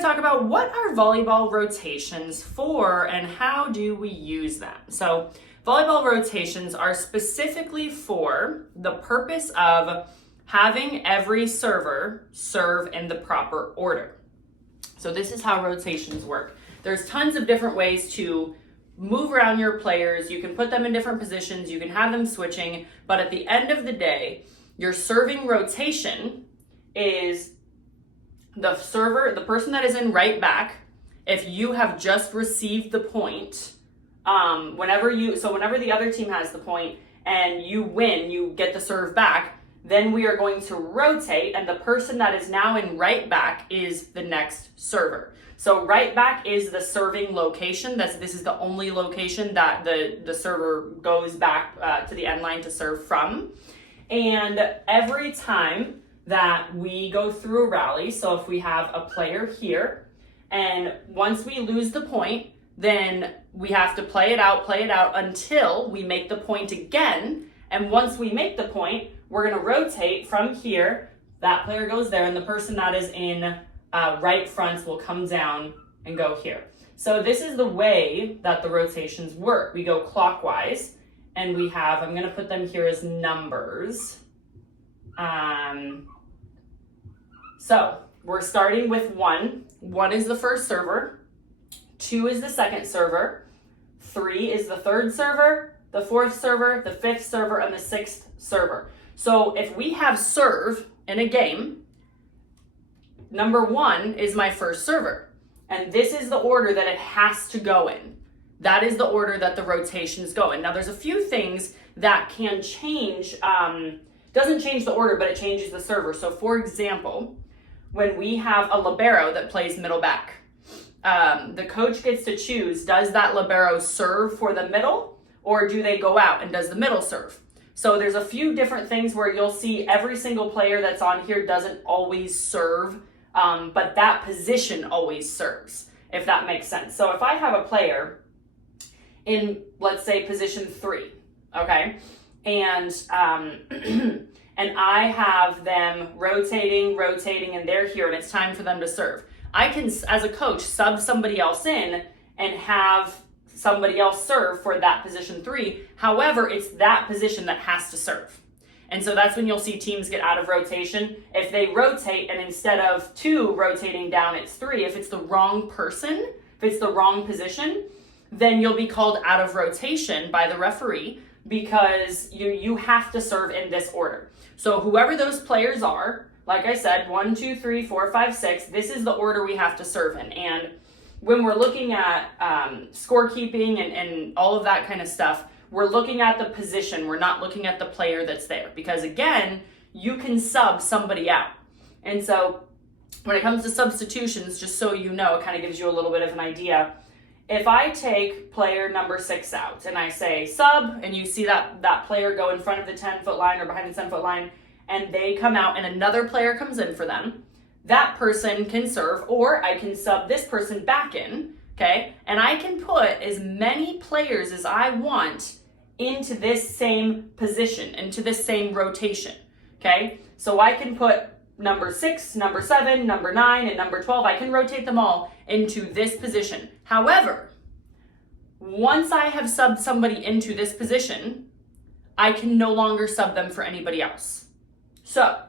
to talk about what are volleyball rotations for and how do we use them. So volleyball rotations are specifically for the purpose of having every server serve in the proper order. So this is how rotations work. There's tons of different ways to move around your players. You can put them in different positions. You can have them switching. But at the end of the day, your serving rotation is the server, the person that is in right back. If you have just received the point, whenever the other team has the point and you win, you get the serve back, then we are going to rotate, and the person that is now in right back is the next server. So right back is the serving location. This is the only location that the server goes back to the end line to serve from. And every time that we go through a rally, so if we have a player here, and once we lose the point, then we have to play it out until we make the point again. And once we make the point, we're going to rotate from here. That player goes there, and the person that is in right front will come down and go here. So this is the way that the rotations work. We go clockwise, and we have, I'm going to put them here as numbers. So we're starting with 1. 1 is the first server. 2 is the second server. 3 is the third server, the fourth server, the fifth server, and the sixth server. So if we have serve in a game, number 1 is my first server. And this is the order that it has to go in. That is the order that the rotations go in. Now there's a few things that can change, doesn't change the order, but it changes the server. So for example, when we have a libero that plays middle back, the coach gets to choose, does that libero serve for the middle, or do they go out and does the middle serve? So there's a few different things where you'll see every single player that's on here doesn't always serve, but that position always serves, if that makes sense. So if I have a player in, let's say, position 3, okay, and and I have them rotating, and they're here, and it's time for them to serve. I can, as a coach, sub somebody else in and have somebody else serve for that position 3. However, it's that position that has to serve. And so that's when you'll see teams get out of rotation. If they rotate and instead of 2 rotating down, it's 3. If it's the wrong person, if it's the wrong position, then you'll be called out of rotation by the referee because you have to serve in this order. So whoever those players are, like I said, 1, 2, 3, 4, 5, 6, this is the order we have to serve in. And when we're looking at scorekeeping and all of that kind of stuff, we're looking at the position. We're not looking at the player that's there. Because again, you can sub somebody out. And so when it comes to substitutions, just so you know, it kind of gives you a little bit of an idea. If I take player number 6 out and I say sub, and you see that player go in front of the 10-foot line or behind the 10-foot line, and they come out and another player comes in for them, that person can serve, or I can sub this person back in, okay? And I can put as many players as I want into this same position, into this same rotation, okay? So I can put number 6, number 7, number 9, and number 12. I can rotate them all into this position. However, once I have subbed somebody into this position, I can no longer sub them for anybody else. So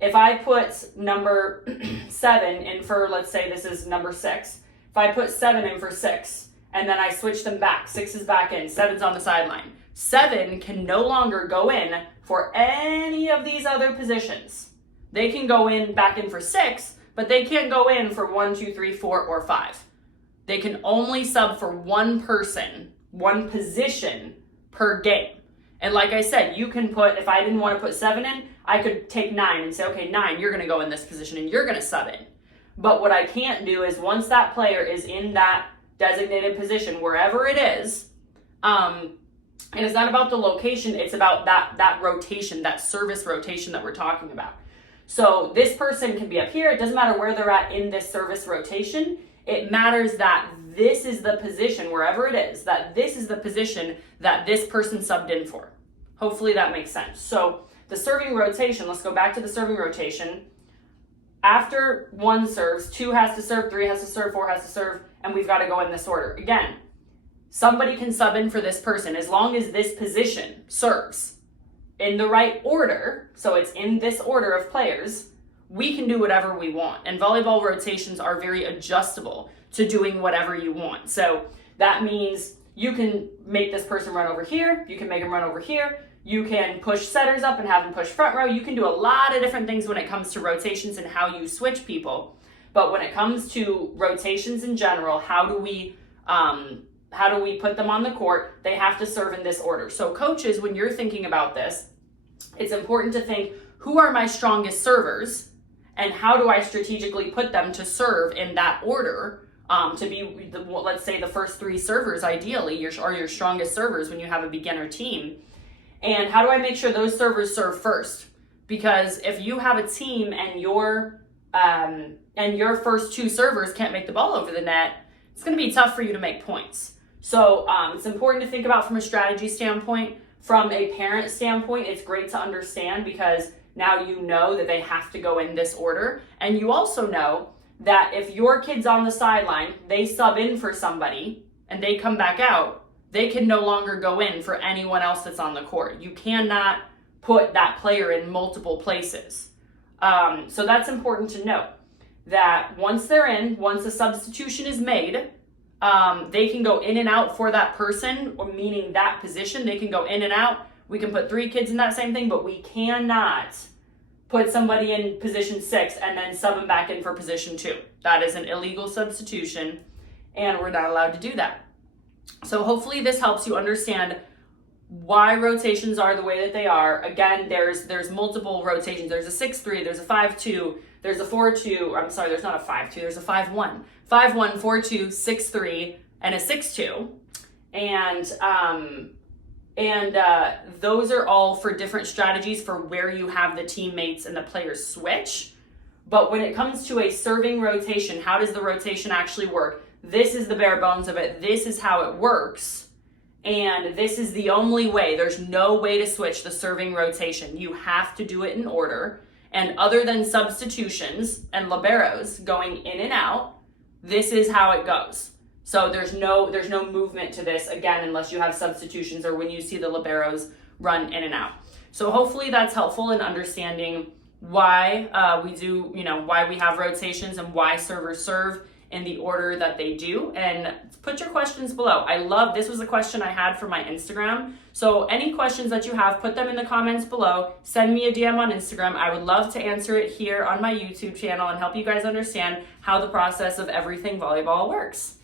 if I put number 7 in for, let's say this is number 6, if I put 7 in for 6, and then I switch them back, 6 is back in, 7's on the sideline, 7 can no longer go in for any of these other positions. They can go in back in for 6, but they can't go in for 1, 2, 3, 4, or 5. They can only sub for one person, one position per game. And like I said, you can put, if I didn't want to put 7 in, I could take 9 and say, okay, 9, you're going to go in this position and you're going to sub in. But what I can't do is once that player is in that designated position, wherever it is, and it's not about the location, it's about that rotation, that service rotation that we're talking about. So this person can be up here. It doesn't matter where they're at in this service rotation. It matters that this is the position, wherever it is, that this is the position that this person subbed in for. Hopefully that makes sense. So the serving rotation, let's go back to the serving rotation. after 1 serves, 2 has to serve, 3 has to serve, 4 has to serve, and we've got to go in this order. Again, somebody can sub in for this person as long as this position serves in the right order, so it's in this order of players, we can do whatever we want. And volleyball rotations are very adjustable to doing whatever you want. So that means you can make this person run over here, you can make them run over here, you can push setters up and have them push front row. You can do a lot of different things when it comes to rotations and how you switch people. But when it comes to rotations in general, how do we put them on the court? They have to serve in this order. So coaches, when you're thinking about this, it's important to think, who are my strongest servers and how do I strategically put them to serve in that order, to be, let's say, the first 3 servers ideally are your strongest servers when you have a beginner team. And how do I make sure those servers serve first? Because if you have a team and your first 2 servers can't make the ball over the net, it's going to be tough for you to make points. So it's important to think about from a strategy standpoint. From a parent standpoint, it's great to understand because now you know that they have to go in this order. And you also know that if your kid's on the sideline, they sub in for somebody and they come back out, they can no longer go in for anyone else that's on the court. You cannot put that player in multiple places. So that's important to note, that once they're in, once a substitution is made, they can go in and out for that person, or meaning that position. They can go in and out. We can put 3 kids in that same thing, but we cannot put somebody in position 6 and then sub them back in for position 2. That is an illegal substitution, and we're not allowed to do that. So hopefully this helps you understand why rotations are the way that they are. Again, there's multiple rotations. There's a 6-3, there's a 5-2, there's a 4-2. I'm sorry, there's not a 5-2, there's a 5-1. 5-1, 4-2, 6-3, and a 6-2. And those are all for different strategies for where you have the teammates and the players switch. But when it comes to a serving rotation, how does the rotation actually work? This is the bare bones of it. This is how it works. And this is the only way. There's no way to switch the serving rotation. You have to do it in order. And other than substitutions and liberos going in and out, this is how it goes. So there's no movement to this, again, unless you have substitutions or when you see the liberos run in and out. So hopefully that's helpful in understanding why why we have rotations and why servers serve in the order that they do. And put your questions below. This was a question I had for my Instagram. So any questions that you have, put them in the comments below. Send me a DM on Instagram. I would love to answer it here on my YouTube channel and help you guys understand how the process of everything volleyball works.